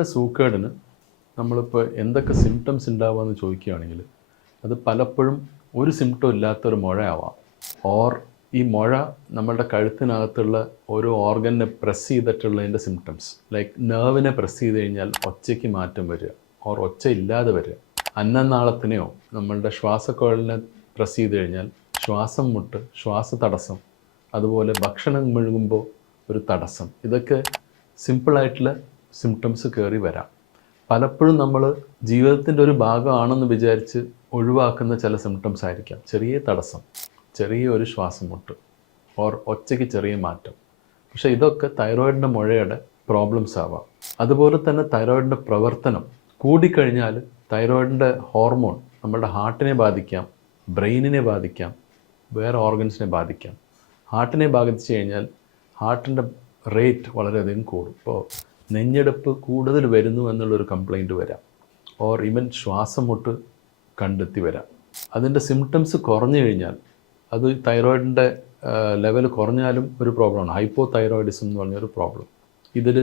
തൈറോയിഡിലെ സൂക്കേടിന് നമ്മളിപ്പോൾ എന്തൊക്കെ സിംറ്റംസ് ഉണ്ടാവുകയെന്ന് ചോദിക്കുകയാണെങ്കിൽ അത് പലപ്പോഴും ഒരു സിംറ്റം ഇല്ലാത്തൊരു മുഴയാവാം. ഓർ ഈ മുഴ നമ്മളുടെ കഴുത്തിനകത്തുള്ള ഓരോ ഓർഗനെ പ്രസ് ചെയ്തിട്ടുള്ളതിൻ്റെ സിംറ്റംസ്, ലൈക്ക് നെർവിനെ പ്രസ് ചെയ്ത് കഴിഞ്ഞാൽ ഒച്ചയ്ക്ക് മാറ്റം വരിക, ഓർ ഒച്ച ഇല്ലാതെ വരിക. അന്നനാളത്തിനെയോ നമ്മളുടെ ശ്വാസക്കുഴലിനെ പ്രസ് ചെയ്ത് കഴിഞ്ഞാൽ ശ്വാസം മുട്ട്, ശ്വാസതടസ്സം, അതുപോലെ ഭക്ഷണം മെഴുകുമ്പോൾ ഒരു തടസ്സം. ഇതൊക്കെ സിമ്പിളായിട്ടുള്ള സിംറ്റംസ് കയറി വരാം. പലപ്പോഴും നമ്മൾ ജീവിതത്തിൻ്റെ ഒരു ഭാഗമാണെന്ന് വിചാരിച്ച് ഒഴിവാക്കുന്ന ചില സിംറ്റംസ് ആയിരിക്കാം. ചെറിയ തടസ്സം, ചെറിയ ഒരു ശ്വാസം മുട്ട്, ഓർ ഒച്ചയ്ക്ക് ചെറിയ മാറ്റം. പക്ഷേ ഇതൊക്കെ തൈറോയിഡിൻ്റെ മുഴയുടെ പ്രോബ്ലംസ് ആവാം. അതുപോലെ തന്നെ തൈറോയിഡിൻ്റെ പ്രവർത്തനം കൂടിക്കഴിഞ്ഞാൽ തൈറോയിഡിൻ്റെ ഹോർമോൺ നമ്മുടെ ഹാർട്ടിനെ ബാധിക്കാം, ബ്രെയിനിനെ ബാധിക്കാം, വേറെ ഓർഗൻസിനെ ബാധിക്കാം. ഹാർട്ടിനെ ബാധിച്ചു കഴിഞ്ഞാൽ ഹാർട്ടിൻ്റെ റേറ്റ് വളരെയധികം കൂടും. ഇപ്പോൾ നെഞ്ഞെടുപ്പ് കൂടുതൽ വരുന്നു എന്നുള്ളൊരു കംപ്ലൈൻറ്റ് വരാം, ഓർ ഈവൻ ശ്വാസം മുട്ട് കണ്ടെത്തി വരാം. അതിൻ്റെ സിംറ്റംസ് കുറഞ്ഞു കഴിഞ്ഞാൽ, അത് തൈറോയിഡിൻ്റെ ലെവൽ കുറഞ്ഞാലും ഒരു പ്രോബ്ലമാണ്, ഹൈപ്പോ തൈറോയിഡിസം എന്ന് പറഞ്ഞൊരു പ്രോബ്ലം. ഇതിൽ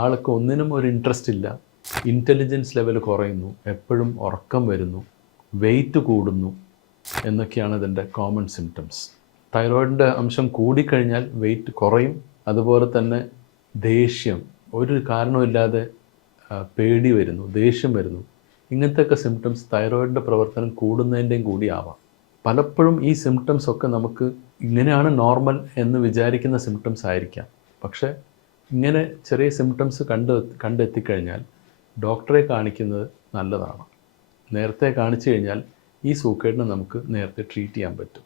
ആൾക്ക് ഒന്നിനും ഒരു ഇൻട്രസ്റ്റ് ഇല്ല, ഇൻ്റലിജൻസ് ലെവൽ കുറയുന്നു, എപ്പോഴും ഉറക്കം വരുന്നു, വെയിറ്റ് കൂടുന്നു എന്നൊക്കെയാണ് ഇതിൻ്റെ കോമൺ സിംറ്റംസ്. തൈറോയിഡിൻ്റെ അംശം കൂടിക്കഴിഞ്ഞാൽ വെയിറ്റ് കുറയും. അതുപോലെ തന്നെ ദേഷ്യം, ഒരു കാരണമില്ലാതെ പേടി വരുന്നു, ദേഷ്യം വരുന്നു. ഇങ്ങനത്തെയൊക്കെ സിംറ്റംസ് തൈറോയിഡിൻ്റെ പ്രവർത്തനം കൂടുന്നതിൻ്റെയും കൂടി ആവാം. പലപ്പോഴും ഈ സിംറ്റംസ് ഒക്കെ നമുക്ക് ഇങ്ങനെയാണ് നോർമൽ എന്ന് വിചാരിക്കുന്ന സിംറ്റംസ് ആയിരിക്കാം. പക്ഷേ ഇങ്ങനെ ചെറിയ സിംറ്റംസ് കണ്ടെത്തിക്കഴിഞ്ഞാൽ ഡോക്ടറെ കാണിക്കുന്നത് നല്ലതാണ്. നേരത്തെ കാണിച്ചു കഴിഞ്ഞാൽ ഈ സൂക്കേടിനെ നമുക്ക് നേരത്തെ ട്രീറ്റ് ചെയ്യാൻ പറ്റും.